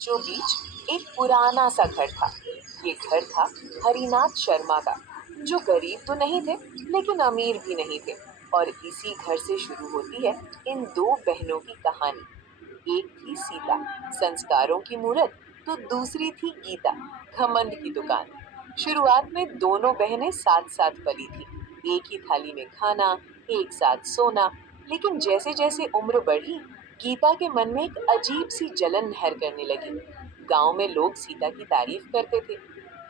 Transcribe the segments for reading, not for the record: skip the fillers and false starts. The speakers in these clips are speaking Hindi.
जो बीच एक पुराना सा घर था। ये घर था हरिनाथ शर्मा का, जो गरीब तो नहीं थे लेकिन अमीर भी नहीं थे। और इसी घर से शुरू होती है इन दो बहनों की कहानी। एक थी सीता, संस्कारों की मूरत, तो दूसरी थी गीता, घमंड की दुकान। शुरुआत में दोनों बहनें साथ साथ पली थी, एक ही थाली में खाना, एक साथ सोना। लेकिन जैसे जैसे उम्र बढ़ी, गीता के मन में एक अजीब सी जलन लहर करने लगी। गांव में लोग सीता की तारीफ करते थे।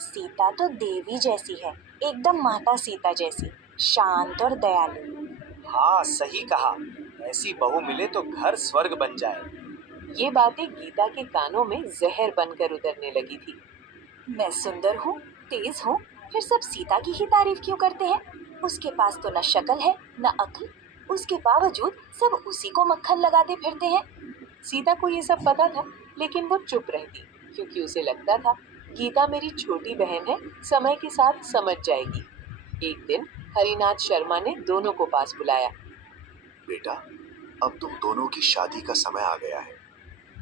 सीता तो देवी जैसी है, एकदम माता सीता जैसी, शांत और दयालु। हाँ, सही कहा। ऐसी बहू मिले तो घर स्वर्ग बन जाए। ये बातें गीता के कानों में जहर बनकर उतरने लगी थी। मैं सुंदर हूँ, तेज हूँ, फिर सब सीता की ही तारीफ क्यों करते हैं? उसके पास तो न शक्ल है न अक्ल, उसके बावजूद सब उसी को मक्खन लगाते फिरते हैं। सीता को ये सब पता था, लेकिन वो चुप रहती, क्योंकि उसे लगता था गीता मेरी छोटी बहन है, समय के साथ समझ जाएगी। एक दिन हरिनाथ शर्मा ने दोनों को पास बुलाया। बेटा, अब तुम दोनों की शादी का समय आ गया है।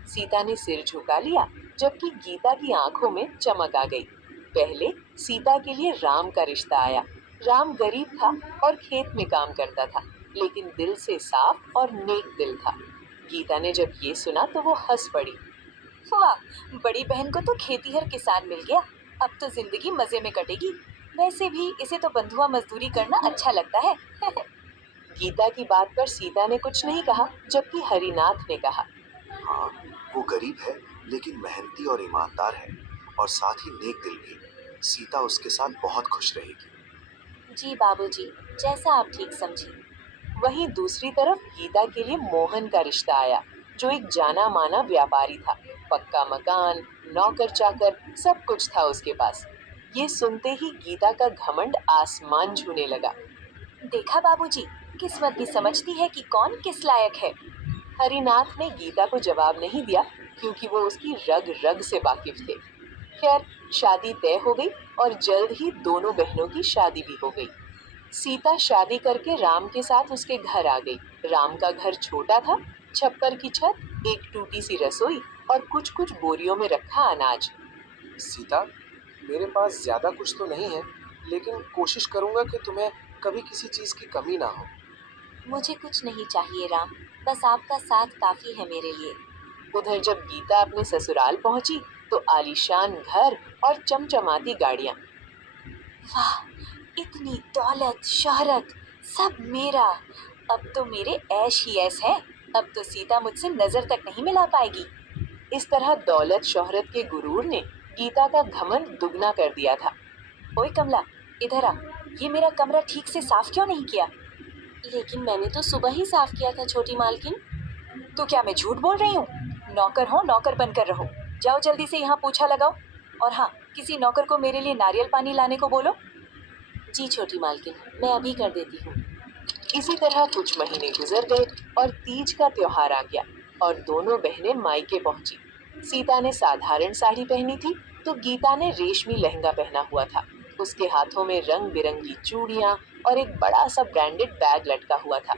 सीता ने सिर झुका लिया, जबकि गीता की आंखों में चमक आ गई। पहले सीता के लिए राम का रिश्ता आया। राम गरीब था और खेत में काम करता था, लेकिन दिल से साफ और नेक दिल था। गीता ने जब ये सुना तो वो हंस पड़ी। वाह, बड़ी बहन को तो खेतीहर किसान मिल गया, अब तो जिंदगी मजे में कटेगी। वैसे भी इसे तो बंधुआ मजदूरी करना अच्छा लगता है। गीता की बात पर सीता ने कुछ नहीं कहा, जबकि हरिनाथ ने कहा, हाँ, वो गरीब है लेकिन मेहनती और ईमानदार है, और साथ ही नेक दिल भी। सीता उसके साथ बहुत खुश रहेगी। जी बाबूजी, जैसा आप ठीक समझे। वहीं दूसरी तरफ गीता के लिए मोहन का रिश्ता आया, जो एक जाना माना व्यापारी था। पक्का मकान, नौकर चाकर, सब कुछ था उसके पास। ये सुनते ही गीता का घमंड आसमान छूने लगा। देखा बाबूजी, किस्मत भी समझती है कि कौन किस लायक है। हरिनाथ ने गीता को जवाब नहीं दिया, क्योंकि वो उसकी रग रग से वाकिफ थे। खैर, शादी तय हो गई और जल्द ही दोनों बहनों की शादी भी हो गई। सीता शादी करके राम के साथ उसके घर आ गई। राम का घर छोटा था, छप्पर की छत, एक टूटी सी रसोई और कुछ कुछ बोरियों में रखा अनाज। सीता, मेरे पास ज्यादा कुछ तो नहीं है, लेकिन कोशिश करूंगा कि तुम्हें कभी किसी चीज की कमी ना हो। मुझे कुछ नहीं चाहिए राम, बस आपका साथ काफी है मेरे लिए। उधर जब गीता अपने ससुराल पहुंची तो आलीशान घर और चमचमाती गाड़ियां। वाह, इतनी दौलत शोहरत, सब मेरा। अब तो मेरे ऐश ही ऐश है। अब तो सीता मुझसे नजर तक नहीं मिला पाएगी। इस तरह दौलत शोहरत के गुरूर ने गीता का घमंड दुगना कर दिया था। ओए कमला, इधर आ, ये मेरा कमरा ठीक से साफ क्यों नहीं किया? लेकिन मैंने तो सुबह ही साफ किया था छोटी मालकिन। तो क्या मैं झूठ बोल रही हूँ? नौकर हो, नौकर बनकर रहो। जाओ जल्दी से यहाँ पोछा लगाओ। और हाँ, किसी नौकर को मेरे लिए नारियल पानी लाने को बोलो। जी छोटी मालकिन, मैं अभी कर देती हूँ। इसी तरह कुछ महीने गुजर गए और तीज का त्योहार आ गया और दोनों बहनें मायके पहुंची। सीता ने साधारण साड़ी पहनी थी, तो गीता ने रेशमी लहंगा पहना हुआ था। उसके हाथों में रंग बिरंगी चूड़ियां और एक बड़ा सा ब्रांडेड बैग लटका हुआ था।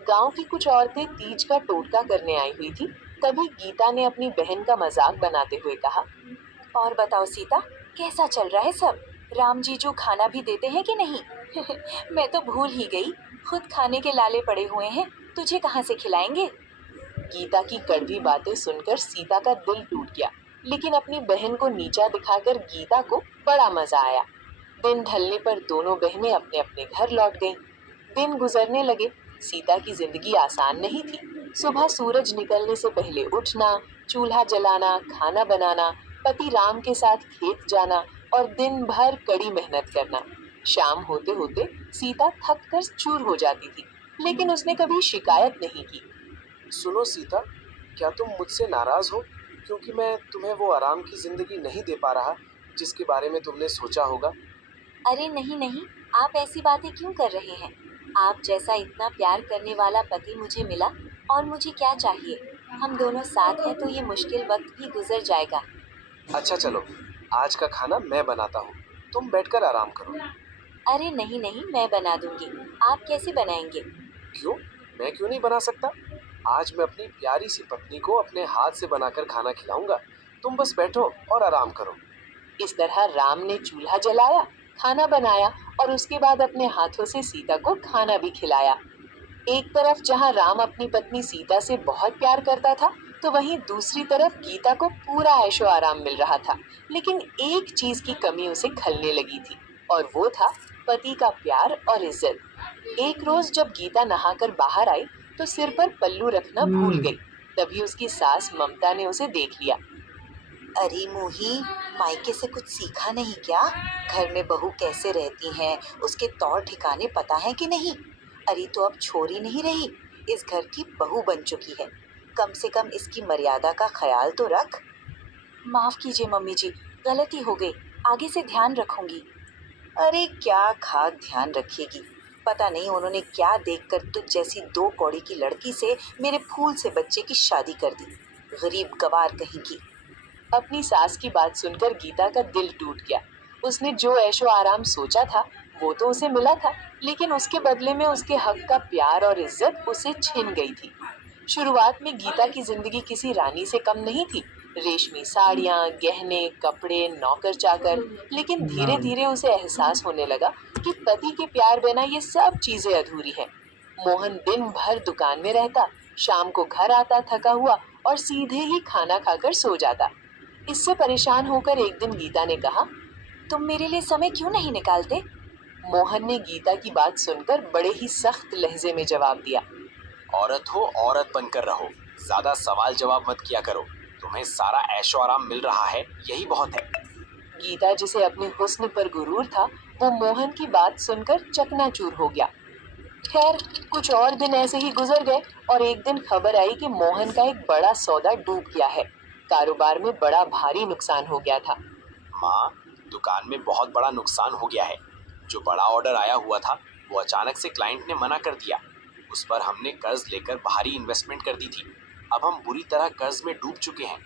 गांव की कुछ औरतें तीज का टोटका करने आई हुई थी। तभी गीता ने अपनी बहन का मजाक बनाते हुए कहा, और बताओ सीता, कैसा चल रहा है सब? राम जीजू खाना भी देते हैं कि नहीं? मैं तो भूल ही गई, खुद खाने के लाले पड़े हुए हैं, तुझे कहाँ से खिलाएंगे? गीता की कड़वी बातें सुनकर सीता का दिल टूट गया, लेकिन अपनी बहन को नीचा दिखाकर गीता को बड़ा मजा आया। दिन ढलने पर दोनों बहनें अपने अपने घर लौट गईं। दिन गुजरने लगे। सीता की जिंदगी आसान नहीं थी। सुबह सूरज निकलने से पहले उठना, चूल्हा जलाना, खाना बनाना, पति राम के साथ खेत जाना और दिन भर कड़ी मेहनत करना। शाम होते होते सीता थक कर चूर हो जाती थी, लेकिन उसने कभी शिकायत नहीं की। सुनो सीता, क्या तुम मुझसे नाराज हो क्योंकि मैं तुम्हें वो आराम की जिंदगी नहीं दे पा रहा जिसके बारे में तुमने सोचा होगा? अरे नहीं नहीं, आप ऐसी बातें क्यों कर रहे हैं? आप जैसा इतना प्यार करने वाला पति मुझे मिला, और मुझे क्या चाहिए? हम दोनों साथ हैं तो ये मुश्किल वक्त भी गुजर जाएगा। अच्छा चलो, आज का खाना मैं बनाता हूँ, तुम बैठकर आराम करो। अरे नहीं नहीं, मैं बना दूंगी। आप कैसे बनाएंगे? क्यों? मैं क्यों नहीं बना सकता? आज मैं अपनी प्यारी सी पत्नी को अपने हाथ से बनाकर खाना खिलाऊंगा। तुम बस बैठो और आराम करो। इस तरह राम ने चूल्हा जलाया, खाना बनाया और उसके बाद अपने हाथों से सीता को खाना भी खिलाया। एक तरफ जहां राम अपनी पत्नी सीता से बहुत प्यार करता था, तो वहीं दूसरी तरफ गीता को पूरा ऐशो आराम मिल रहा था। लेकिन एक चीज की कमी उसे खलने लगी थी, और वो था पति का प्यार और इज्जत। एक रोज जब गीता नहाकर बाहर आई, तो सिर पर पल्लू रखना भूल गई। तभी उसकी सास ममता ने उसे देख लिया। अरे मोही, मायके से कुछ सीखा नहीं क्या? घर में बहू कैसे रहती हैं, उसके तौर ठिकाने पता है कि नहीं? अरे तो अब छोरी नहीं रही, इस घर की बहू बन चुकी है। कम से कम इसकी मर्यादा का ख्याल तो रख। माफ कीजिए मम्मी जी, गलती हो गई, आगे से ध्यान रखूंगी। अरे क्या खाक ध्यान रखेगी, पता नहीं उन्होंने क्या देखकर तुझ जैसी 2 कौड़ी की लड़की से मेरे फूल से बच्चे की शादी कर दी। गरीब गवार कहीं की। अपनी सास की बात सुनकर गीता का दिल टूट गया। उसने जो ऐशो आराम सोचा था वो तो उसे मिला था, लेकिन उसके बदले में उसके हक का प्यार और इज्जत उसे छिन गई थी। शुरुआत में गीता की जिंदगी किसी रानी से कम नहीं थी। रेशमी साड़ियाँ, गहने, कपड़े, नौकर चाकर। लेकिन धीरे धीरे उसे एहसास होने लगा कि पति के प्यार बिना ये सब चीजें अधूरी हैं। मोहन दिन भर दुकान में रहता, शाम को घर आता थका हुआ और सीधे ही खाना खाकर सो जाता। इससे परेशान होकर एक दिन गीता ने कहा, तुम मेरे लिए समय क्यों नहीं निकालते? मोहन ने गीता की बात सुनकर बड़े ही सख्त लहजे में जवाब दिया। औरत हो, औरत बनकर रहो, ज्यादा सवाल जवाब मत किया करो। तुम्हें सारा ऐशो आराम मिल रहा है, यही बहुत है। गीता, जिसे अपने हुस्न पर गुरूर था, वो मोहन की बात सुनकर चकनाचूर हो गया। खैर, कुछ और दिन ऐसे ही गुजर गए और एक दिन खबर आई कि मोहन का एक बड़ा सौदा डूब गया है। कारोबार में बड़ा भारी नुकसान हो गया था। माँ, दुकान में बहुत बड़ा नुकसान हो गया है। जो बड़ा ऑर्डर आया हुआ था वो अचानक से क्लाइंट ने मना कर दिया। उस पर हमने कर्ज लेकर भारी इन्वेस्टमेंट कर दी थी। अब हम बुरी तरह कर्ज में डूब चुके हैं।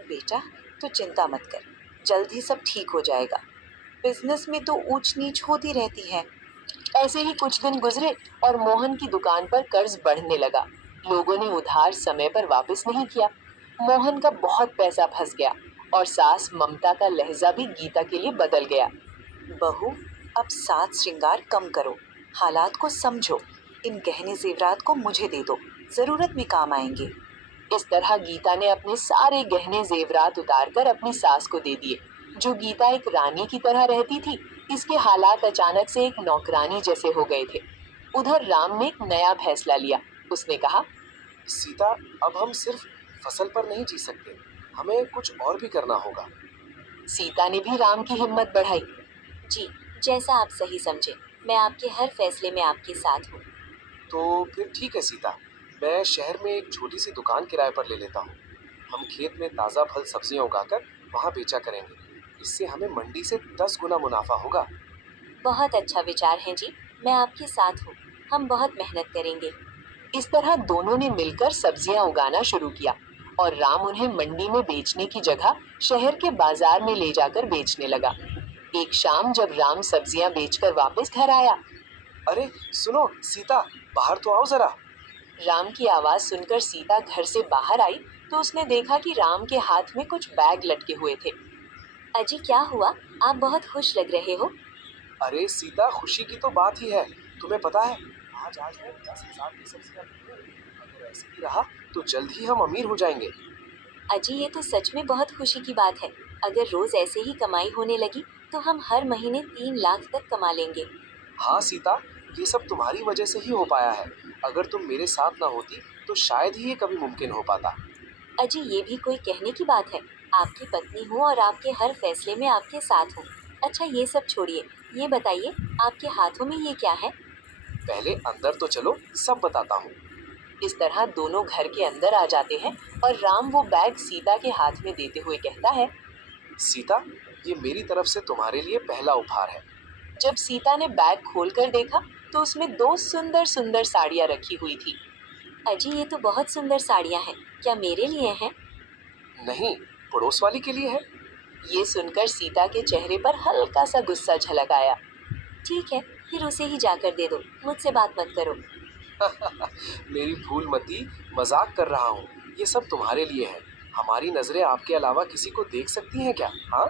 बेटा, तो चिंता मत कर, जल्द ही सब ठीक हो जाएगा। बिजनेस में तो ऊंच नीच होती रहती है। ऐसे ही कुछ दिन गुजरे और मोहन की दुकान पर कर्ज बढ़ने लगा। लोगों ने उधार समय पर वापस नहीं किया। मोहन का बहुत पैसा फंस गया और सास ममता का लहजा भी गीता के लिए बदल गया। बहू, अब साज श्रृंगार कम करो, हालात को समझो। इन गहने जेवरात को मुझे दे दो, जरूरत में काम आएंगे। इस तरह गीता ने अपने सारे गहने जेवरात उतारकर अपनी सास को दे दिए। जो गीता एक रानी की तरह रहती थी, इसके हालात अचानक से एक नौकरानी जैसे हो गए थे। उधर राम ने एक नया फैसला लिया। उसने कहा, सीता, अब हम सिर्फ फसल पर नहीं जी सकते, हमें कुछ और भी करना होगा। सीता ने भी राम की हिम्मत बढ़ाई। जी, जैसा आप सही समझे, मैं आपके हर फैसले में आपके साथ हूँ। तो फिर ठीक है सीता, मैं शहर में एक छोटी सी दुकान किराए पर ले लेता हूँ। हम खेत में ताज़ा फल सब्जियाँ उगाकर वहाँ बेचा करेंगे। इससे हमें मंडी से 10 गुना मुनाफा होगा। बहुत अच्छा विचार है जी, मैं आपके साथ हूँ। हम बहुत मेहनत करेंगे। इस तरह दोनों ने मिलकर सब्जियां उगाना शुरू किया और राम उन्हें मंडी में बेचने की जगह शहर के बाजार में ले जाकर बेचने लगा। एक शाम जब राम सब्जियां बेचकर वापस घर आया, अरे सुनो सीता, बाहर तो आओ जरा। राम की आवाज सुनकर सीता घर से बाहर आई तो उसने देखा कि राम के हाथ में कुछ बैग लटके हुए थे। अजी, क्या हुआ? आप बहुत खुश लग रहे हो। अरे सीता, खुशी की तो बात ही है। तुम्हें पता है, आज मैं 10,000 की सब्जियां ली हूं। अगर ऐसे ही रहा तो जल्द ही हम अमीर हो जाएंगे। अजी, ये तो सच में बहुत खुशी की बात है। अगर रोज ऐसे ही कमाई होने लगी तो हम हर महीने 3 लाख तक कमा लेंगे। हाँ सीता, ये सब तुम्हारी वजह से ही हो पाया है। अगर तुम मेरे साथ ना होती तो शायद ही ये कभी मुमकिन हो पाता। अजी, ये भी कोई कहने की बात है? आपकी पत्नी हूँ और आपके हर फैसले में आपके साथ हूँ। अच्छा, ये सब छोड़िए, ये बताइए आपके हाथों में ये क्या है? पहले अंदर तो चलो, सब बताता हूँ। इस तरह दोनों घर के अंदर आ जाते हैं और राम वो बैग सीता के हाथ में देते हुए कहता है, सीता, ये मेरी तरफ से तुम्हारे लिए पहला उपहार है। जब सीता ने बैग खोलकर देखा तो उसमें 2 सुंदर सुंदर साड़ियां रखी हुई थी। अजी, ये तो बहुत सुंदर साड़ियाँ हैं, क्या मेरे लिए हैं? नहीं, पड़ोस वाली के लिए है। ये सुनकर सीता के चेहरे पर हल्का सा गुस्सा झलक आया। ठीक है, फिर उसे ही जाकर दे दो, मुझसे बात मत करो। मेरी फूलमती, मजाक कर रहा हूँ, ये सब तुम्हारे लिए है। हमारी नजरें आपके अलावा किसी को देख सकती हैं क्या? हाँ,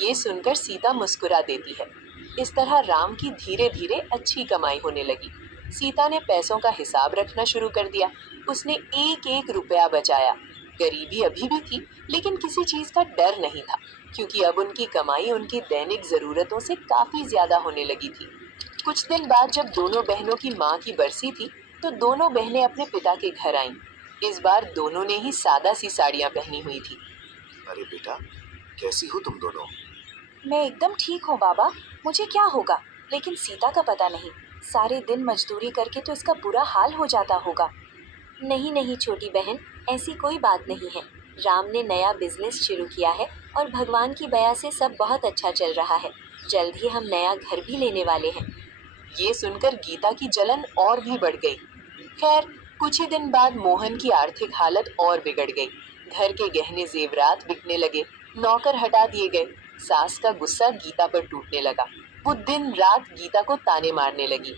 ये सुनकर सीता मुस्कुरा देती है। इस तरह राम की धीरे धीरे अच्छी कमाई होने लगी। सीता ने पैसों का हिसाब रखना शुरू कर दिया। उसने एक एक रुपया बचाया। गरीबी अभी भी थी, लेकिन किसी चीज का डर नहीं था, क्योंकि अब उनकी कमाई उनकी दैनिक जरूरतों से काफी ज्यादा होने लगी थी। कुछ दिन बाद जब दोनों बहनों की माँ की बरसी थी, तो दोनों बहनें अपने पिता के घर आईं। इस बार दोनों ने ही सादा सी साड़ियाँ पहनी हुई थी। अरे बेटा, कैसी हो तुम दोनों? मैं एकदम ठीक हूँ बाबा, मुझे क्या होगा, लेकिन सीता का पता नहीं। सारे दिन मजदूरी करके तो इसका बुरा हाल हो जाता होगा। नहीं नहीं छोटी बहन, ऐसी कोई बात नहीं है। राम ने नया बिजनेस शुरू किया है और भगवान की दया से सब बहुत अच्छा चल रहा है। जल्द ही हम नया घर भी लेने वाले हैं। ये सुनकर गीता की जलन और भी बढ़ गई। खैर, कुछ ही दिन बाद मोहन की आर्थिक हालत और बिगड़ गई। घर के गहने जेवरात बिकने लगे, नौकर हटा दिए गए। सास का गुस्सा गीता पर टूटने लगा। वो दिन रात गीता को ताने मारने लगी।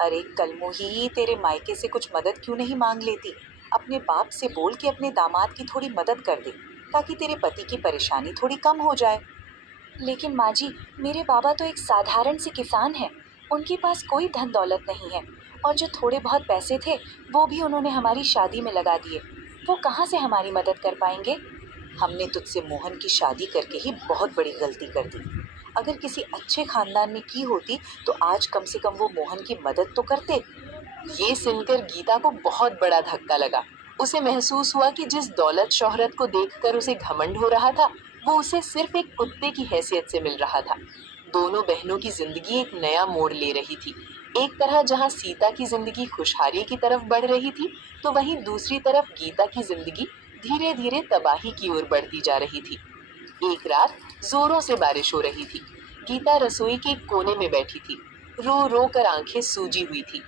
अरे कलमुही, तेरे मायके से कुछ मदद क्यों नहीं मांग लेती? अपने बाप से बोल के अपने दामाद की थोड़ी मदद कर दे, ताकि तेरे पति की परेशानी थोड़ी कम हो जाए। लेकिन माँ जी, मेरे बाबा तो एक साधारण से किसान हैं। उनके पास कोई धन दौलत नहीं है, और जो थोड़े बहुत पैसे थे वो भी उन्होंने हमारी शादी में लगा दिए। वो कहाँ से हमारी मदद कर पाएंगे? हमने तुझसे मोहन की शादी करके ही बहुत बड़ी गलती कर दी। अगर किसी अच्छे खानदान में की होती तो आज कम से कम वो मोहन की मदद तो करते। ये सुनकर गीता को बहुत बड़ा धक्का लगा। उसे महसूस हुआ कि जिस दौलत शोहरत को देखकर उसे घमंड हो रहा था, वो उसे सिर्फ एक कुत्ते की हैसियत से मिल रहा था। दोनों बहनों की जिंदगी एक नया मोड़ ले रही थी। एक तरह जहाँ सीता की जिंदगी खुशहाली की तरफ बढ़ रही थी, तो वहीं दूसरी तरफ गीता की जिंदगी धीरे धीरे तबाही की ओर बढ़ती जा रही थी। एक रात जोरों से बारिश हो रही थी। गीता रसोई के एक कोने में बैठी थी। रो रो कर आंखें सूजी हुई थी।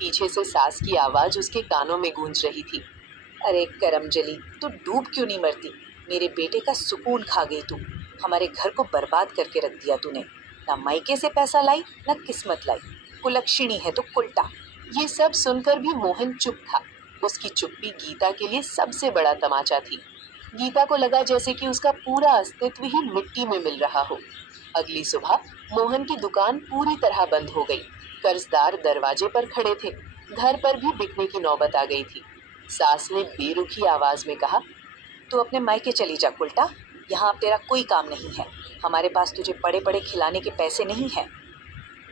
पीछे से सास की आवाज उसके कानों में गूंज रही थी। अरे करमजली, तू डूब क्यों नहीं मरती? मेरे बेटे का सुकून खा गई तू। हमारे घर को बर्बाद करके रख दिया तूने। ना मायके से पैसा लाई, ना किस्मत लाई। कुलक्षणी है तो उल्टा। ये सब सुनकर भी मोहन चुप था। उसकी चुप्पी गीता के लिए सबसे बड़ा तमाचा थी। गीता को लगा जैसे कि उसका पूरा अस्तित्व ही मिट्टी में मिल रहा हो। अगली सुबह मोहन की दुकान पूरी तरह बंद हो गई। कर्जदार दरवाजे पर खड़े थे। घर पर भी बिकने की नौबत आ गई थी। सास ने बेरुखी आवाज में कहा, तू अपने मायके चली जा उल्टा। यहाँ अब तेरा कोई काम नहीं है। हमारे पास तुझे पड़े पड़े खिलाने के पैसे नहीं है।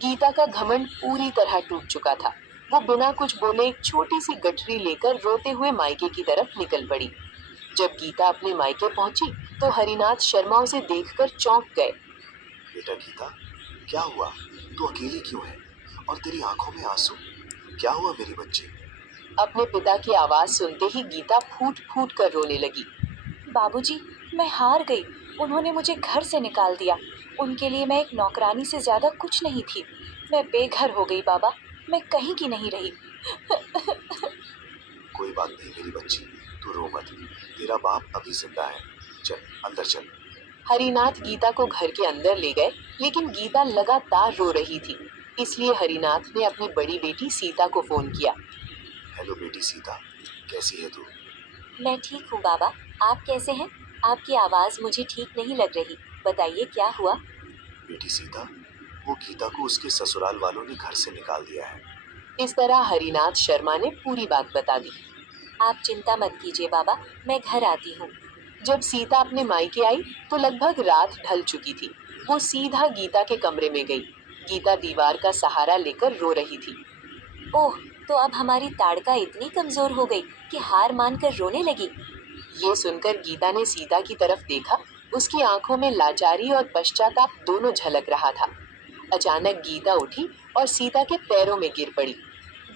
गीता का घमंड पूरी तरह टूट चुका था। वो बिना कुछ बोले एक छोटी सी गठरी लेकर रोते हुए मायके की तरफ निकल पड़ी। जब गीता अपने मायके पहुंची, तो हरिनाथ शर्मा उसे देखकर चौंक गए। बेटा गीता, क्या हुआ? तू अकेली क्यों है? और तेरी आंखों में आंसू? क्या हुआ मेरी बच्ची? अपने पिता की आवाज सुनते ही गीता फूट फूट कर रोने लगी। बाबूजी, मैं हार गई। उन्होंने मुझे घर से निकाल दिया। उनके लिए मैं एक नौकरानी से ज्यादा कुछ नहीं थी। मैं बेघर हो गई बाबा। मैं कहीं की नहीं रही। कोई बात नहीं मेरी बच्ची, तू रो मत। तेरा बाप अभी जिंदा है। चल अंदर चल। हरिनाथ गीता को घर के अंदर ले गए, लेकिन गीता लगातार रो रही थी। इसलिए हरिनाथ ने अपनी बड़ी बेटी सीता को फोन किया। हेलो बेटी सीता, कैसी है तू? मैं ठीक हूँ बाबा, आप कैसे हैं? आपकी आवाज़ मुझे ठीक नहीं लग रही। बताइए क्या हुआ? बेटी सीता, वो गीता को उसके ससुराल वालों ने घर से निकाल दिया है। इस तरह हरिनाथ शर्मा ने पूरी बात बता दी। आप चिंता मत कीजिए बाबा, मैं घर आती हूँ। जब सीता अपने मायके आई, तो लगभग रात ढल चुकी थी। वो सीधा गीता के कमरे में गई। गीता दीवार का सहारा लेकर रो रही थी। ओह, तो अब हमारी ताड़का इतनी कमजोर हो गई कि हार मानकर रोने लगी। ये सुनकर गीता ने सीता की तरफ देखा। उसकी आंखों में लाचारी और पश्चाताप दोनों झलक रहा था। अचानक गीता उठी और सीता के पैरों में गिर पड़ी।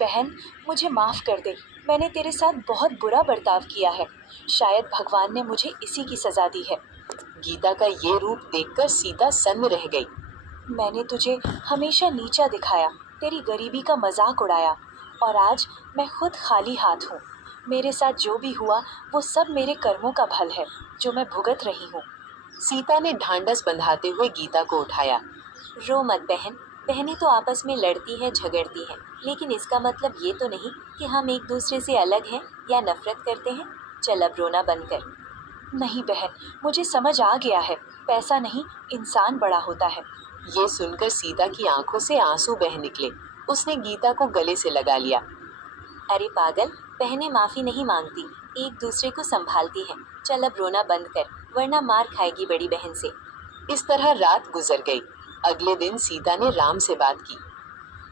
बहन, मुझे माफ कर दे। मैंने तेरे साथ बहुत बुरा बर्ताव किया है। शायद भगवान ने मुझे इसी की सजा दी है। गीता का ये रूप देखकर सीता सन्न रह गई। मैंने तुझे हमेशा नीचा दिखाया, तेरी गरीबी का मजाक उड़ाया, और आज मैं खुद खाली हाथ हूँ। मेरे साथ जो भी हुआ वो सब मेरे कर्मों का फल है, जो मैं भुगत रही हूँ। सीता ने ढांढस बंधाते हुए गीता को उठाया। रो मत बहन। बहनें तो आपस में लड़ती हैं, झगड़ती हैं, लेकिन इसका मतलब ये तो नहीं कि हम एक दूसरे से अलग हैं या नफरत करते हैं। चल अब रोना बंद कर। नहीं बहन, मुझे समझ आ गया है, पैसा नहीं इंसान बड़ा होता है। ये सुनकर सीता की आंखों से आंसू बह निकले। उसने गीता को गले से लगा लिया। अरे पागल, बहनें माफी नहीं मांगती, एक दूसरे को संभालती हैं। चल अब रोना बंद कर, वरना मार खाएगी बड़ी बहन से। इस तरह रात गुजर गई। अगले दिन सीता ने राम से बात की।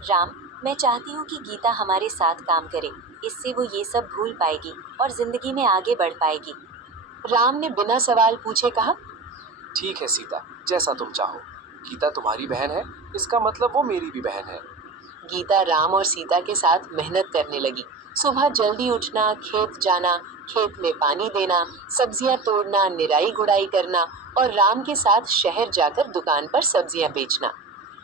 राम, मैं चाहती हूँ कि गीता हमारे साथ काम करे, इससे वो ये सब भूल पाएगी और जिंदगी में आगे बढ़ पाएगी। राम ने बिना सवाल पूछे कहा। ठीक है सीता, जैसा तुम चाहो। गीता तुम्हारी बहन है, इसका मतलब वो मेरी भी बहन है। गीता राम और सीता के साथ मेहनत करने लगी। सुबह जल्दी उठना, खेत जाना, खेत में पानी देना, सब्जियां तोड़ना, निराई गुड़ाई करना और राम के साथ शहर जाकर दुकान पर सब्जियां बेचना।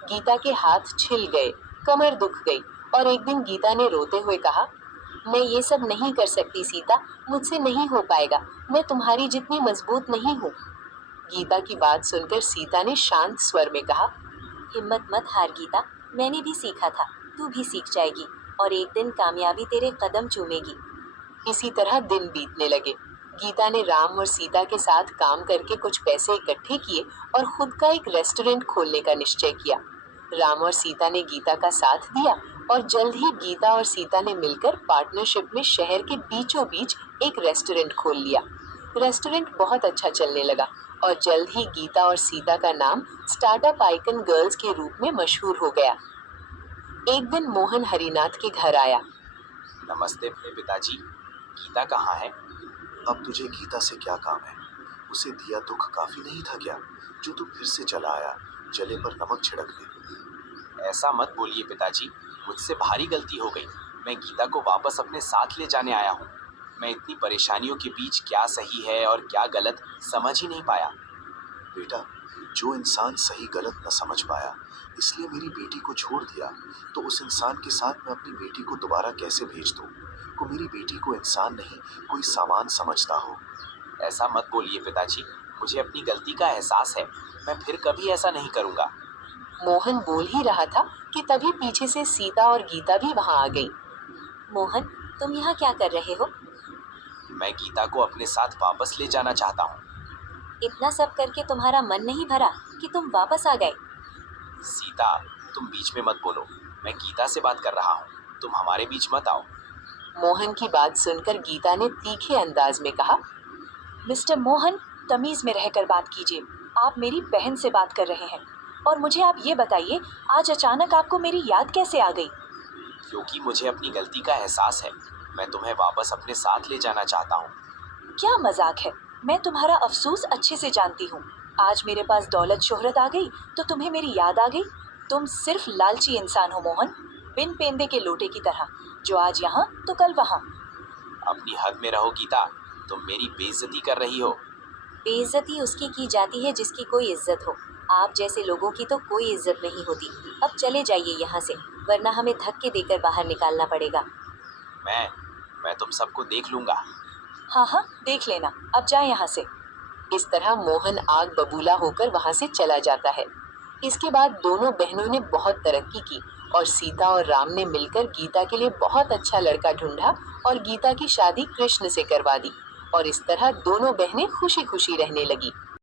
गीता के हाथ छिल गए, कमर दुख गई और एक दिन गीता ने रोते हुए कहा, मैं ये सब नहीं कर सकती सीता, मुझसे नहीं हो पाएगा, मैं तुम्हारी जितनी मजबूत नहीं हूँ। गीता की बात सुनकर सीता ने शांत स्वर में कहा, हिम्मत मत हार गीता, मैंने भी सीखा था, तू भी सीख जाएगी और एक दिन कामयाबी तेरे कदम चूमेगी। इसी तरह दिन बीतने लगे। गीता ने राम और सीता के साथ काम करके कुछ पैसे इकट्ठे किए और खुद का एक रेस्टोरेंट खोलने का निश्चय किया। राम और सीता ने गीता का साथ दिया और जल्द ही गीता और सीता ने मिलकर पार्टनरशिप में शहर के बीचों बीच एक रेस्टोरेंट खोल लिया। रेस्टोरेंट बहुत अच्छा चलने लगा और जल्द ही गीता और सीता का नाम स्टार्टअप आइकन गर्ल्स के रूप में मशहूर हो गया। एक दिन मोहन हरिनाथ के घर आया। नमस्ते पिताजी, गीता कहाँ है? अब तुझे गीता से क्या काम है? उसे दिया दुख काफी नहीं था क्या, जो तू फिर से चला आया जले पर नमक छिड़कने? ऐसा मत बोलिए पिताजी, मुझसे भारी गलती हो गई। मैं गीता को वापस अपने साथ ले जाने आया हूँ। मैं इतनी परेशानियों के बीच क्या सही है और क्या गलत समझ ही नहीं पाया। बेटा, जो इंसान सही गलत न समझ पाया इसलिए मेरी बेटी को छोड़ दिया, तो उस इंसान के साथ मैं अपनी बेटी को दोबारा कैसे भेज दूं? को मेरी बेटी को इंसान नहीं कोई सामान समझता हो। ऐसा मत बोलिए पिताजी, मुझे अपनी गलती का एहसास है। मैं फिर कभी ऐसा नहीं करूँगा। मोहन बोल ही रहा था कि तभी पीछे से सीता और गीता भी वहां आ गई। मोहन, तुम यहाँ क्या कर रहे हो? मैं गीता को अपने साथ वापस ले जाना चाहता हूँ। इतना सब करके तुम्हारा मन नहीं भरा कि तुम वापस आ गए? सीता, तुम बीच में मत बोलो। मैं गीता से बात कर रहा हूँ, तुम हमारे बीच मत आओ। मोहन की बात सुनकर गीता ने तीखे अंदाज में कहा, मिस्टर मोहन, तमीज में रहकर बात कीजिए। आप मेरी बहन से बात कर रहे हैं और मुझे आप ये बताइए, आज अचानक आपको मेरी याद कैसे आ गई? क्योंकि मुझे अपनी गलती का एहसास है। मैं तुम्हें वापस अपने साथ ले जाना चाहता हूँ। क्या मजाक है, मैं तुम्हारा अफसोस अच्छे से जानती हूँ। आज मेरे पास दौलत शोहरत आ गई तो तुम्हें मेरी याद आ गई? तुम सिर्फ लालची इंसान हो मोहन, बिन पेंदे के लोटे की तरह, जो आज यहाँ तो कल वहाँ। अपनी हद में रहो गीता, तुम मेरी बेइज्जती कर रही हो। बेइज्जती उसकी की जाती है जिसकी कोई इज्जत हो। आप जैसे लोगों की तो कोई इज्जत नहीं होती। अब चले जाइए यहाँ से, वरना हमें धक्के देकर बाहर निकालना पड़ेगा। मैं तुम सबको देख लूंगा। हाँ हाँ, देख लेना, अब जाए यहाँ से। इस तरह मोहन आग बबूला होकर वहां से चला जाता है। इसके बाद दोनों बहनों ने बहुत तरक्की की और सीता और राम ने मिलकर गीता के लिए बहुत अच्छा लड़का ढूंढा और गीता की शादी कृष्ण से करवा दी और इस तरह दोनों बहनें खुशी खुशी रहने लगी।